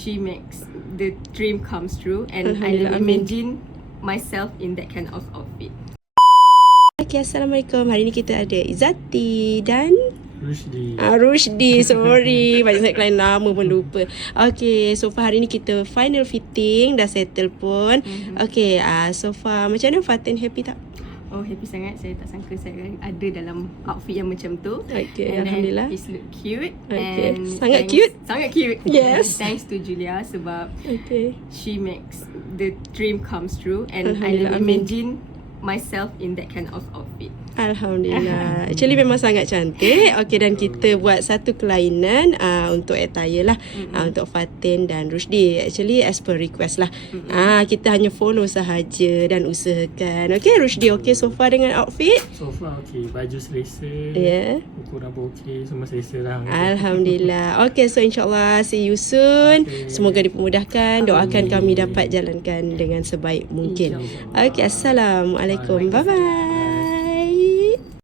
she makes the dream comes true, and I never imagine myself in that kind of outfit. Okay, Assalamualaikum. Hari ni kita ada Izzati dan Rushdi, sorry. Banyak sangat klien nama pun lupa. Okay, so far hari ni kita final fitting. Dah settle pun. Okay, so far macam mana Fatin, happy tak? Oh, happy sangat. Saya tak sangka saya ada dalam outfit yang macam tu. Okay, and Alhamdulillah. It look cute. Okay, And sangat cute. Sangat cute. Yes. And thanks to Julia sebab Okay. she makes the dream comes true, and I Alhamdulillah, never amin. imagine myself in that kind of outfit. Alhamdulillah. Actually memang sangat cantik. Okay, dan kita buat satu kelainan untuk attire lah, untuk Fatin dan Rushdi. Actually as per request lah. Kita hanya follow sahaja dan usahakan. Okay, Rushdi okay so far dengan outfit? So far okay, baju selesa, ukuran pun okay, semua selesa lah. Alhamdulillah. Okay, so insyaAllah see you soon. Okay. Semoga dipermudahkan. Doakan kami dapat jalankan dengan sebaik mungkin. Okay, Assalamualaikum. Bye-bye.